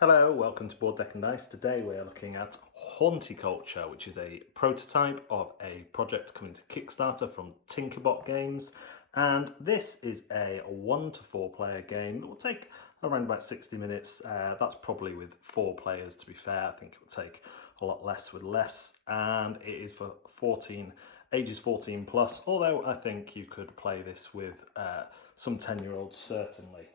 Hello, welcome to Board Deck and Dice. Today we are looking at Haunticulture, which is a prototype of a project coming to Kickstarter from Tinkerbot Games. And this is a 1 to 4 player game that will take around about 60 minutes. That's probably with 4 players, to be fair. I think it will take a lot less with less. And it is for ages 14 plus, although I think you could play this with some 10-year-olds certainly.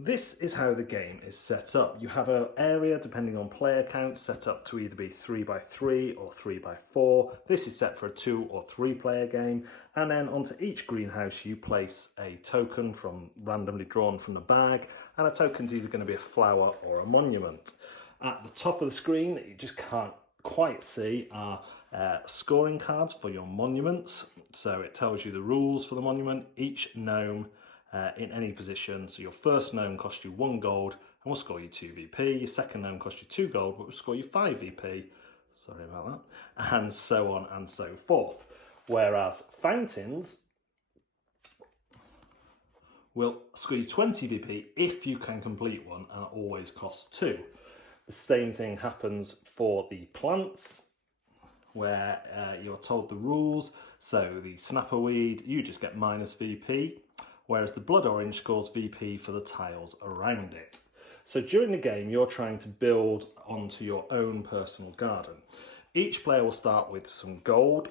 This is how the game is set up. You have an area, depending on player count, set up to either be 3x3 or 3x4. This is set for a 2 or 3 player game. And then onto each greenhouse you place a token randomly drawn from the bag, and a token's either going to be a flower or a monument. At the top of the screen that you just can't quite see are scoring cards for your monuments. So it tells you the rules for the monument, each gnome in any position. So your first gnome costs you 1 gold and will score you 2 VP. Your second gnome costs you 2 gold but will score you 5 VP. Sorry about that. And so on and so forth. Whereas fountains will score you 20 VP if you can complete one, and always costs 2. The same thing happens for the plants, where you're told the rules. So the snapperweed, you just get minus VP, whereas the blood orange scores VP for the tiles around it. So during the game, you're trying to build onto your own personal garden. Each player will start with some gold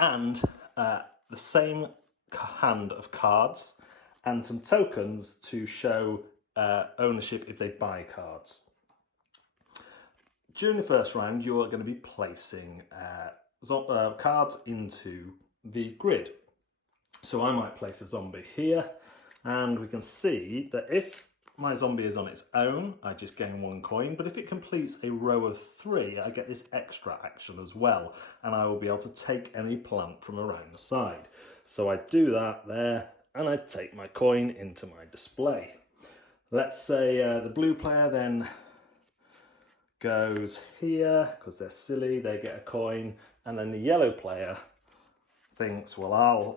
and the same hand of cards and some tokens to show ownership if they buy cards. During the first round, you are going to be placing cards into the grid. So I might place a zombie here, and we can see that if my zombie is on its own, I just gain 1 coin, but if it completes a row of 3, I get this extra action as well, and I will be able to take any plant from around the side. So I do that there, and I take my coin into my display. Let's say the blue player then goes here, because they're silly, they get a coin, and then the yellow player thinks, well,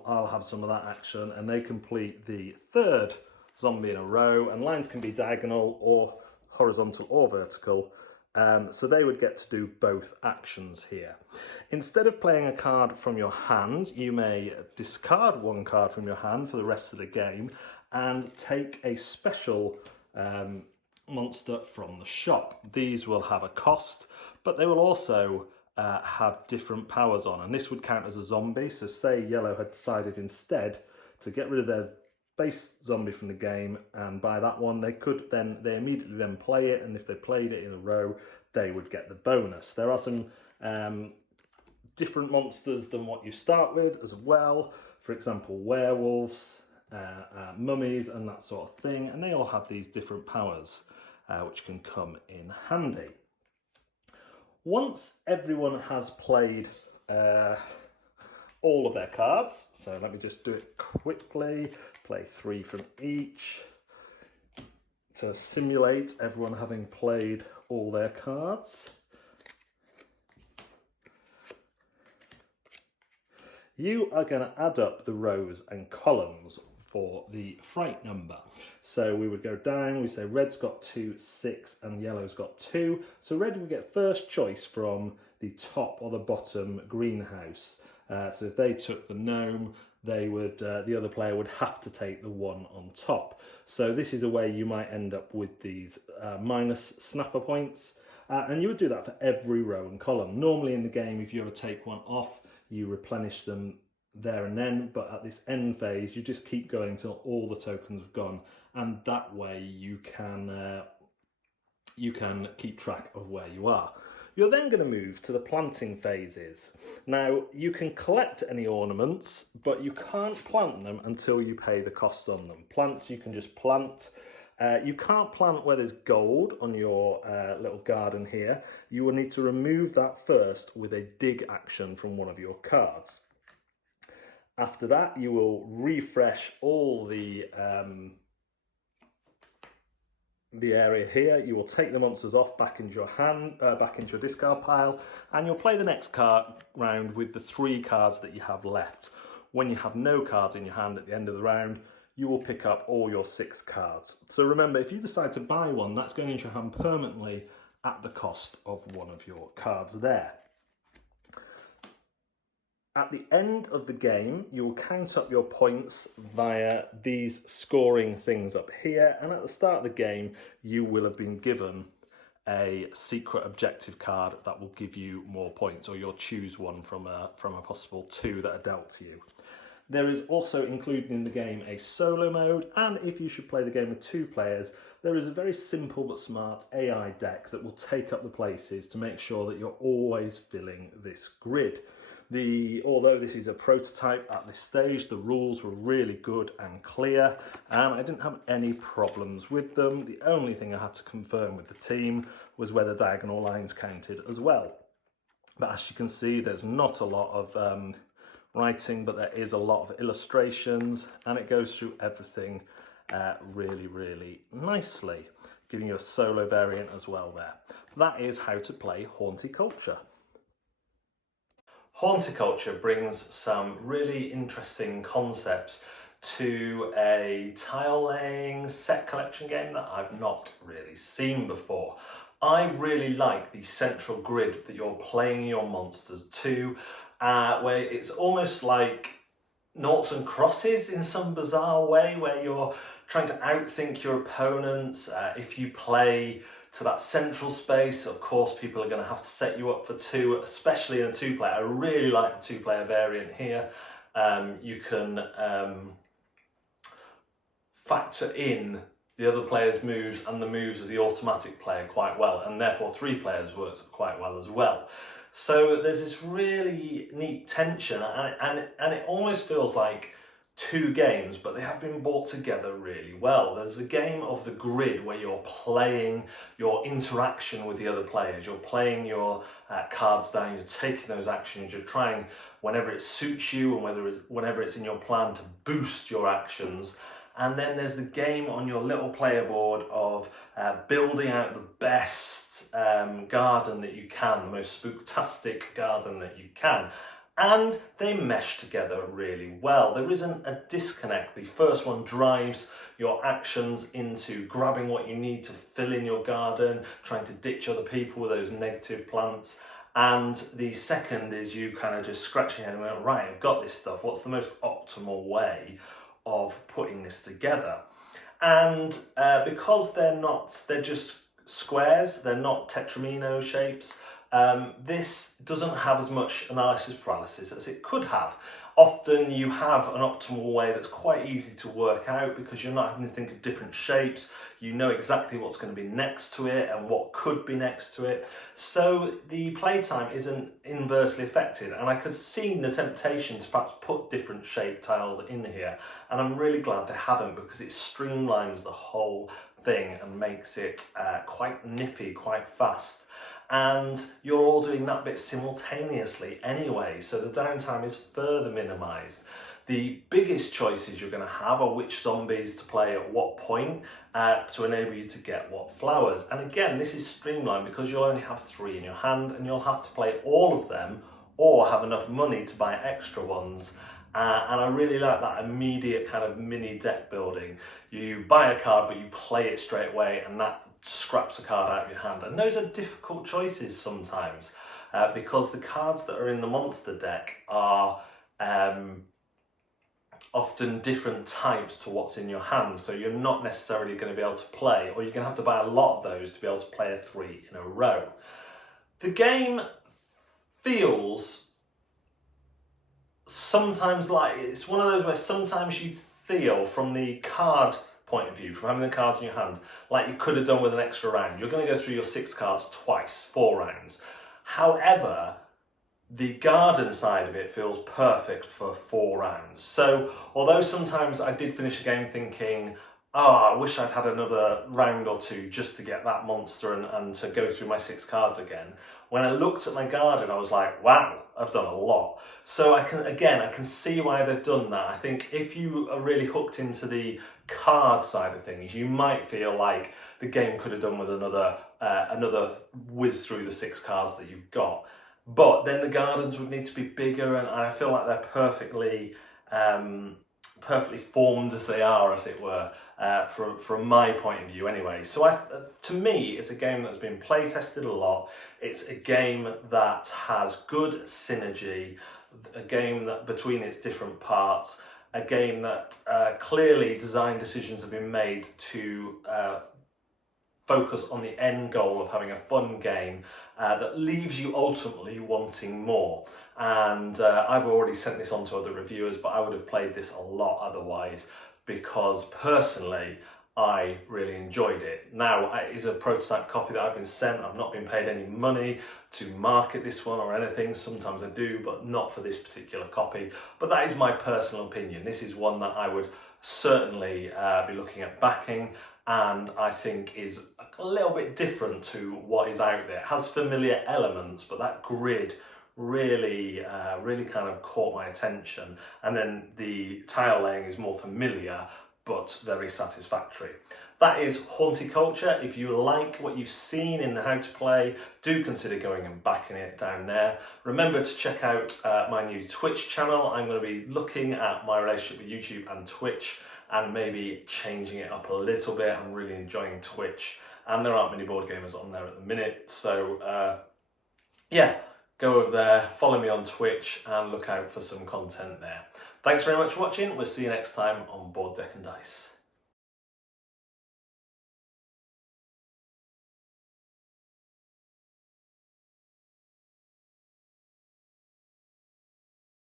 I'll have some of that action, and they complete the 3rd zombie in a row, and lines can be diagonal or horizontal or vertical, so they would get to do both actions here. Instead of playing a card from your hand, you may discard 1 card from your hand for the rest of the game and take a special monster from the shop. These will have a cost, but they will also have different powers on, and this would count as a zombie. So say yellow had decided instead to get rid of their base zombie from the game and buy that one, they immediately then play it, and if they played it in a row, they would get the bonus. There are some different monsters than what you start with as well. For example, werewolves, mummies and that sort of thing, and they all have these different powers which can come in handy. Once everyone has played all of their cards, so let me just do it quickly, play 3 from each to simulate everyone having played all their cards. You are going to add up the rows and columns for the fright number. So we would go down, we say red's got 2, 6, and yellow's got 2. So red would get first choice from the top or the bottom greenhouse. So if they took the gnome, they would the other player would have to take the one on top. So this is a way you might end up with these minus snapper points. And you would do that for every row and column. Normally in the game, if you ever take one off, you replenish them there and then, but at this end phase you just keep going till all the tokens have gone, and that way you can keep track of where you are. You're then going to move to the planting phases. Now you can collect any ornaments, but you can't plant them until you pay the cost on them. Plants you can just plant. You can't plant where there's gold on your little garden here. You will need to remove that first with a dig action from one of your cards. After that, you will refresh all the area here. You will take the monsters off back into your hand, back into your discard pile, and you'll play the next card round with the 3 cards that you have left. When you have no cards in your hand at the end of the round, you will pick up all your 6 cards. So remember, if you decide to buy one, that's going into your hand permanently at the cost of one of your cards there. At the end of the game, you will count up your points via these scoring things up here, and at the start of the game, you will have been given a secret objective card that will give you more points, or you'll choose one from a possible 2 that are dealt to you. There is also included in the game a solo mode, and if you should play the game with 2 players, there is a very simple but smart AI deck that will take up the places to make sure that you're always filling this grid. Although this is a prototype at this stage, the rules were really good and clear, and I didn't have any problems with them. The only thing I had to confirm with the team was whether diagonal lines counted as well. But as you can see, there's not a lot of writing, but there is a lot of illustrations, and it goes through everything really nicely, giving you a solo variant as well there. That is how to play Haunticulture. Haunticulture brings some really interesting concepts to a tile laying set collection game that I've not really seen before. I really like the central grid that you're playing your monsters to, where it's almost like noughts and crosses in some bizarre way, where you're trying to outthink your opponents. If you play to that central space, of course people are going to have to set you up for 2, especially in a 2-player. I really like the 2-player variant here. You can factor in the other player's moves and the moves of the automatic player quite well, and therefore 3 players works quite well as well. So there's this really neat tension, and it almost feels like 2 games, but they have been brought together really well. There's a game of the grid where you're playing your interaction with the other players. You're playing your cards down, you're taking those actions, you're trying, whenever it suits you and whenever it's in your plan, to boost your actions. And then there's the game on your little player board of building out the best garden that you can, the most spooktastic garden that you can. And they mesh together really well. There isn't a disconnect. The first one drives your actions into grabbing what you need to fill in your garden, trying to ditch other people with those negative plants. And the second is you kind of just scratch your head and go, right, I've got this stuff. What's the most optimal way of putting this together? And because they're just squares, they're not tetramino shapes, this doesn't have as much analysis paralysis as it could have. Often you have an optimal way that's quite easy to work out because you're not having to think of different shapes. You know exactly what's going to be next to it and what could be next to it. So the playtime isn't inversely affected, and I could see the temptation to perhaps put different shape tiles in here, and I'm really glad they haven't, because it streamlines the whole thing and makes it quite nippy, quite fast. And you're all doing that bit simultaneously anyway, so the downtime is further minimised. The biggest choices you're going to have are which zombies to play at what point to enable you to get what flowers. And again, this is streamlined because you'll only have 3 in your hand, and you'll have to play all of them or have enough money to buy extra ones. And I really like that immediate kind of mini deck building. You buy a card, but you play it straight away, and that scraps a card out of your hand. And those are difficult choices sometimes because the cards that are in the monster deck are often different types to what's in your hand, so you're not necessarily going to be able to play, or you're going to have to buy a lot of those to be able to play a 3 in a row. The game feels sometimes like it's one of those where sometimes you feel, from the card point of view, from having the cards in your hand, like you could have done with an extra round. You're going to go through your 6 cards twice, 4 rounds. However, the garden side of it feels perfect for 4 rounds. So although sometimes I did finish a game thinking, oh, I wish I'd had another round or 2 just to get that monster and to go through my 6 cards again, when I looked at my garden, I was like, wow, I've done a lot. So I can see why they've done that. I think if you are really hooked into the card side of things, you might feel like the game could have done with another whiz through the 6 cards that you've got. But then the gardens would need to be bigger, and I feel like they're perfectly perfectly formed as they are, as it were, from my point of view anyway. So to me, it's a game that's been play tested a lot. It's a game that has good synergy, a game that between its different parts, a game that clearly design decisions have been made to focus on the end goal of having a fun game that leaves you ultimately wanting more. And I've already sent this on to other reviewers, but I would have played this a lot otherwise, because personally I really enjoyed it. Now, it is a prototype copy that I've been sent. I've not been paid any money to market this one or anything. Sometimes I do, but not for this particular copy. But that is my personal opinion. This is one that I would certainly be looking at backing, and I think is a little bit different to what is out there. It has familiar elements, but that grid really kind of caught my attention. And then the tile laying is more familiar, but very satisfactory. That is Haunticulture. If you like what you've seen in How to Play, do consider going and backing it down there. Remember to check out my new Twitch channel. I'm going to be looking at my relationship with YouTube and Twitch, and maybe changing it up a little bit. I'm really enjoying Twitch, and there aren't many board gamers on there at the minute. So yeah, go over there, follow me on Twitch, and look out for some content there. Thanks very much for watching. We'll see you next time on Board Deck and Dice.